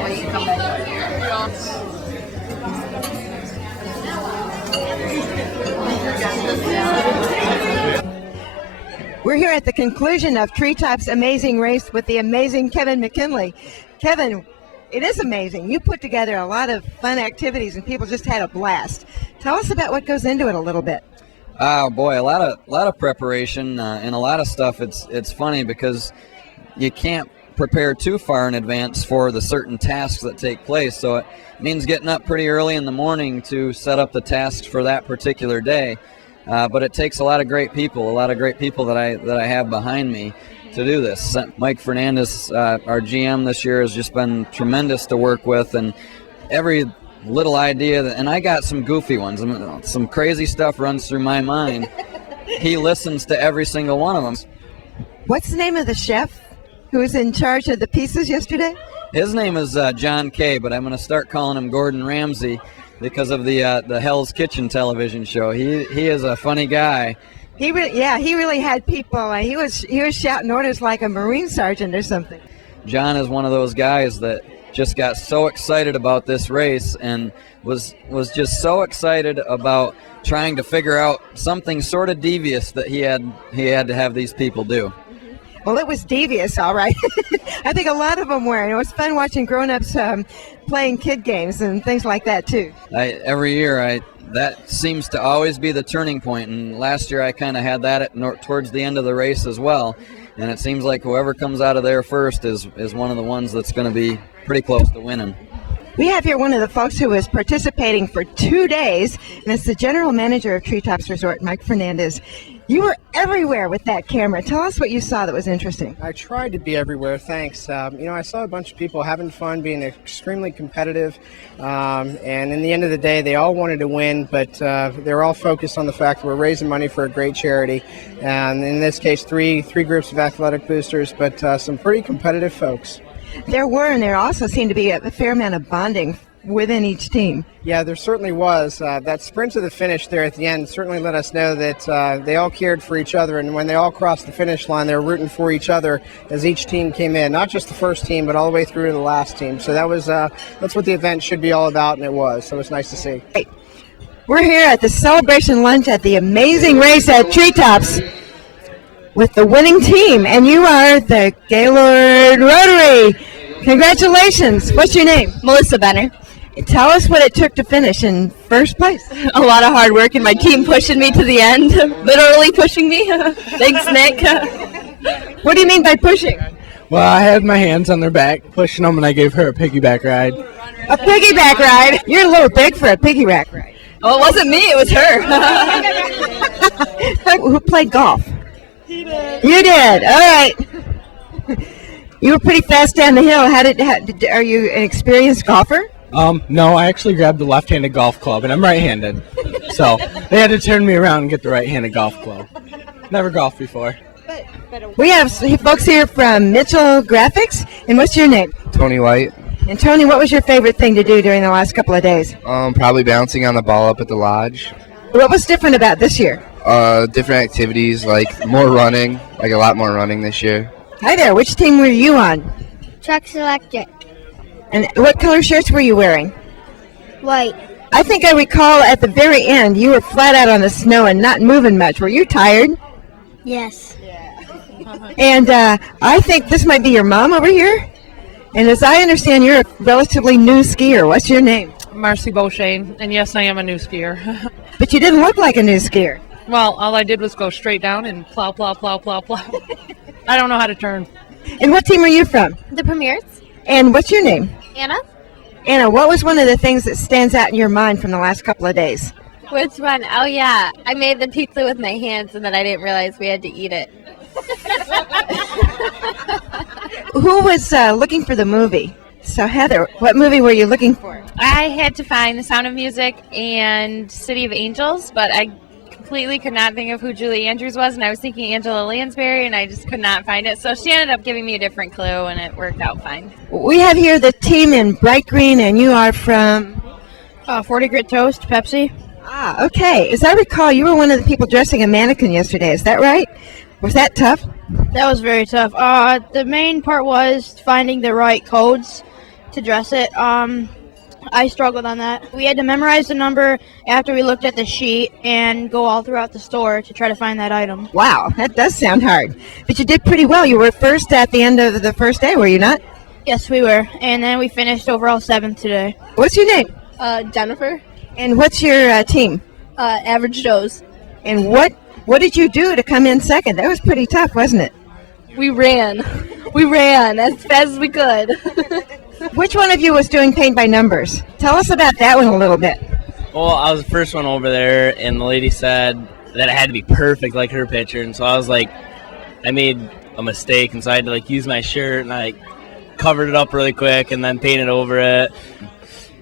out when you come back. We're here at the conclusion of Treetops Amazing Race with the amazing Kevin McKinley. Kevin, it is amazing. You put together a lot of fun activities and people just had a blast. Tell us about what goes into it a little bit. Oh boy, a lot of preparation and a lot of stuff. It's funny because you can't prepare too far in advance for the certain tasks that take place. So it means getting up pretty early in the morning to set up the tasks for that particular day. But it takes a lot of great people that I have behind me to do this. Mike Fernandez, our GM this year, has just been tremendous to work with, and every little idea, and I got some goofy ones. Some crazy stuff runs through my mind. He listens to every single one of them. What's the name of the chef who was in charge of the pieces yesterday? His name is John Kay, but I'm going to start calling him Gordon Ramsay because of the Hell's Kitchen television show. He is a funny guy. He really had people. He was shouting orders like a Marine sergeant or something. John is one of those guys that just got so excited about this race and was just so excited about trying to figure out something sort of devious that he had to have these people do. Well, it was devious, all right. I think a lot of them were. And it was fun watching grown-ups playing kid games and things like that, too. Every year, that seems to always be the turning point. And last year, I kind of had that towards the end of the race as well. And it seems like whoever comes out of there first is one of the ones that's going to be pretty close to winning. We have here one of the folks who is participating for 2 days, and it's the general manager of Treetops Resort, Mike Fernandez. You were everywhere with that camera. Tell us what you saw that was interesting. I tried to be everywhere, thanks. I saw a bunch of people having fun, being extremely competitive, and in the end of the day, they all wanted to win, but they're all focused on the fact that we're raising money for a great charity, and in this case, three groups of athletic boosters, but some pretty competitive folks. There were, and there also seemed to be a fair amount of bonding within each team. Yeah, there certainly was. That sprint to the finish there at the end certainly let us know that they all cared for each other, and when they all crossed the finish line, they were rooting for each other as each team came in, not just the first team, but all the way through to the last team. So that's what the event should be all about, and it was. So it's nice to see. We're here at the celebration lunch at the Amazing Race at Treetops with the winning team, and you are the Gaylord Rotary. Congratulations. What's your name? Melissa Benner. Tell us what it took to finish in first place. A lot of hard work and my team pushing me to the end, literally pushing me. Thanks, Nick. What do you mean by pushing? Well, I had my hands on their back, pushing them, and I gave her a piggyback ride. A piggyback ride? You're a little big for a piggyback ride. Oh, it wasn't me, it was her. Who played golf? He did. You did. All right. You were pretty fast down the hill. Are you an experienced golfer? No, I actually grabbed the left-handed golf club, and I'm right-handed. So they had to turn me around and get the right-handed golf club. Never golfed before. We have folks here from Mitchell Graphics. And what's your name? Tony White. And Tony, what was your favorite thing to do during the last couple of days? Probably bouncing on the ball up at the lodge. What was different about this year? Different activities, like more running, like a lot more running this year. Hi there. Which team were you on? Trucks Electric. And what color shirts were you wearing? White. I think I recall at the very end you were flat out on the snow and not moving much. Were you tired? Yes. And I think this might be your mom over here. And as I understand, you're a relatively new skier. What's your name? Marcy Beauchesne, and yes, I am a new skier. But you didn't look like a new skier. Well, all I did was go straight down and plow, plow, plow, plow, plow. I don't know how to turn. And what team are you from? The Premiers. And what's your name? Anna. Anna, what was one of the things that stands out in your mind from the last couple of days? Which one? Oh, yeah. I made the pizza with my hands, and then I didn't realize we had to eat it. Who was looking for the movie? So, Heather, what movie were you looking for? I had to find The Sound of Music and City of Angels, but I completely could not think of who Julie Andrews was, and I was thinking Angela Lansbury, and I just could not find it. So she ended up giving me a different clue, and it worked out fine. We have here the team in bright green, and you are from? 40 Grit Toast, Pepsi. Ah, okay. As I recall, you were one of the people dressing a mannequin yesterday. Is that right? Was that tough? That was very tough. The main part was finding the right codes to dress it. I struggled on that. We had to memorize the number after we looked at the sheet and go all throughout the store to try to find that item. Wow, that does sound hard. But you did pretty well. You were first at the end of the first day, were you not? Yes, we were. And then we finished overall 7th today. What's your name? Jennifer. And what's your team? Average Joe's. And what did you do to come in second? That was pretty tough, wasn't it? We ran. We ran as fast as we could. Which one of you was doing paint by numbers? Tell us about that one a little bit. Well, I was the first one over there, and the lady said that it had to be perfect like her picture, and so I was like, I made a mistake, and so I had to like use my shirt, and I covered it up really quick, and then painted over it.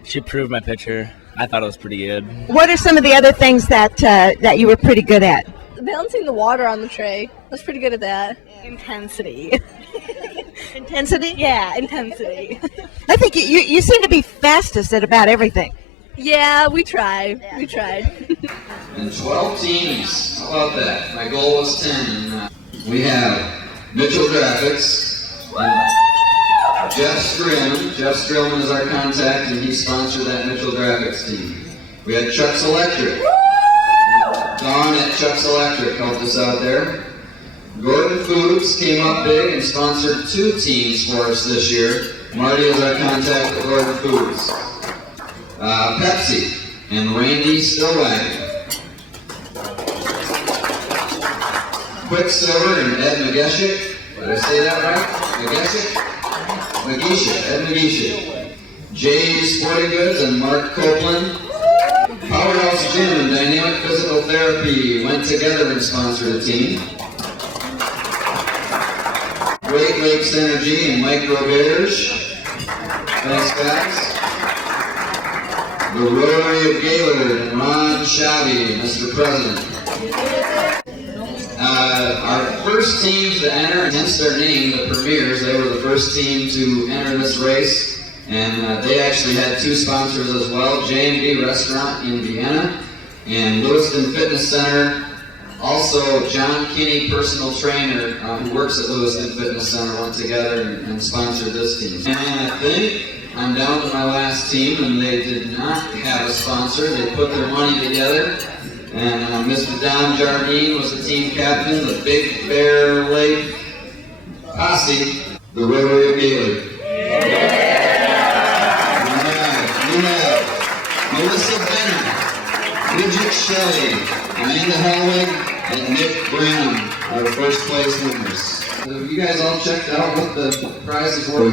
She approved my picture. I thought it was pretty good. What are some of the other things that you were pretty good at? Balancing the water on the tray. I was pretty good at that. Intensity. Intensity? Yeah, intensity. I think you seem to be fastest at about everything. Yeah, we tried. We tried. And 12 teams. How about that? My goal was 10. We have Mitchell Graphics. Jeff Strillman. Jeff Strillman is our contact, and he sponsored that Mitchell Graphics team. We had Chuck's Electric. Dawn at Chuck's Electric helped us out there. Gordon Foods came up big and sponsored 2 teams for us this year. Marty is our contact at Gordon Foods. Pepsi and Randy Stillwagon. Quicksilver and Ed Mageshik. Did I say that right? Ed Mageshik. Jay's Sporting Goods and Mark Copeland. Powerhouse Gym and Dynamic Physical Therapy went together and sponsored a team. Great Lakes Energy and Mike Roberge. Thanks, guys. The Rotary of Gaylord and Ron Shabby, Mr. President. Our first teams to enter, hence their name, the Premiers, they were the first team to enter this race. And they actually had 2 sponsors as well, J&B Restaurant in Vienna and Lewiston Fitness Center. Also, John Kinney, personal trainer who works at Lewiston Fitness Center, went together and sponsored this team. And I think I'm down to my last team, and they did not have a sponsor. They put their money together, and Mr. Don Jardine was the team captain, the Big Bear Lake Posse, the Rotary of Gaylord. Melissa Benner, Bridget Shelley, Amanda Hellwig, and Nick Branham are the first place winners. So you guys all checked out what the prizes were.